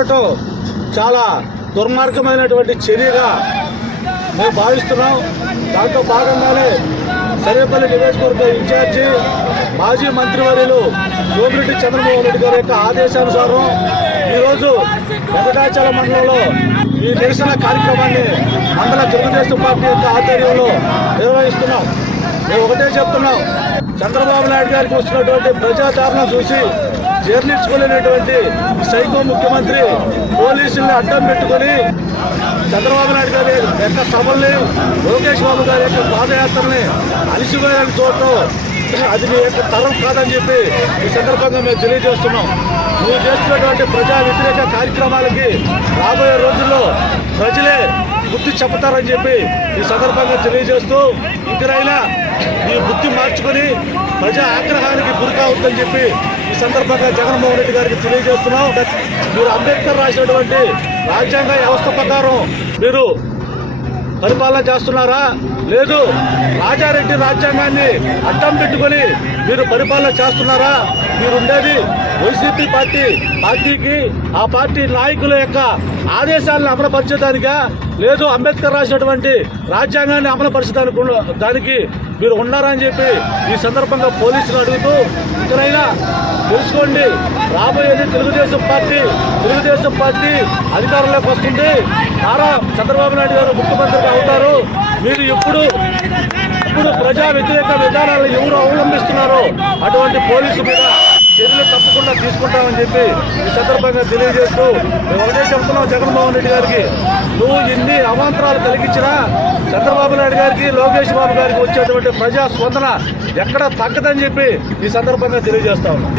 చూడటం చాలా దుర్మార్గమైనటువంటి చర్యగా మేము భావిస్తున్నాం. దాంట్లో భాగంగానే సర్వేపల్లి నియోజకవర్గ ఇన్ఛార్జి మాజీ మంత్రివర్యులు సోమిరెడ్డి చంద్రమోహన్ రెడ్డి గారి యొక్క ఆదేశానుసారం ఈరోజు వెంకటాచలం మండలంలో ఈ నిరసన కార్యక్రమాన్ని మండల తెలుగుదేశం పార్టీ యొక్క ఆధ్వర్యంలో నిర్వహిస్తున్నాం. మేము ఒకటే చెప్తున్నాం, చంద్రబాబు నాయుడు గారికి వస్తున్నటువంటి ప్రజాదరణ చూసి జీర్ణించుకోలేనటువంటి సైకో ముఖ్యమంత్రి పోలీసుల్ని అడ్డం పెట్టుకుని చంద్రబాబు నాయుడు గారి యొక్క సభల్ని, లోకేష్ బాబు గారి యొక్క పాదయాత్రల్ని అలిసిపోయాలని చూడటం అది మీ యొక్క తరం కాదని చెప్పి ఈ సందర్భంగా మేము తెలియజేస్తున్నాం. నువ్వు చేస్తున్నటువంటి ప్రజా వ్యతిరేక కార్యక్రమాలకి రాబోయే రోజుల్లో ప్రజలే బుద్ధి చెప్తారని చెప్పి ఈ సందర్భంగా తెలియజేస్తూ ఇకనైనా ఈ బుద్ధి మార్చుకొని ప్రజా ఆగ్రహానికి గురి కావద్దని చెప్పి ఈ సందర్భంగా జగన్మోహన్ రెడ్డి గారికి తెలియజేస్తున్నాం. మీరు అంబేద్కర్ రాసినటువంటి రాజ్యాంగ వ్యవస్థ ప్రకారం మీరు పరిపాలన చేస్తున్నారా, లేదు రాజారెడ్డి రాజ్యాంగాన్ని అడ్డం పెట్టుకొని మీరు పరిపాలన చేస్తున్నారా? మీరుండేది వైసీపీ పార్టీకి ఆ పార్టీ నాయకుల యొక్క ఆదేశాలను అమలుపరిచేదానిగా, లేదు అంబేద్కర్ రాసినటువంటి రాజ్యాంగాన్ని అమలుపరిచేదానికి మీరు ఉన్నారని చెప్పి ఈ సందర్భంగా పోలీసులు అడుగుతూ ఇకనైనా తెలుసుకోండి. రాబోయేది తెలుగుదేశం పార్టీ అధికారంలోకి వస్తుంది. నారా చంద్రబాబు నాయుడు గారు ముఖ్యమంత్రిగా అవుతారు. మీరు ఇప్పుడు ప్రజా వ్యతిరేక విధానాలను ఎవరు అవలంబిస్తున్నారో అటువంటి పోలీసు మీద చర్యలు తప్పకుండా తీసుకుంటామని చెప్పి ఈ సందర్భంగా తెలియజేస్తూ మేము ఒకటే చెప్తున్నాం జగన్మోహన్ రెడ్డి గారికి, నువ్వు ఇన్ని అవాంతరాలు కలిగించినా చంద్రబాబు నాయుడు గారికి, లోకేష్ బాబు గారికి వచ్చేటువంటి ప్రజా స్పందన ఎక్కడ తగ్గదని చెప్పి ఈ సందర్భంగా తెలియజేస్తా ఉన్నాం.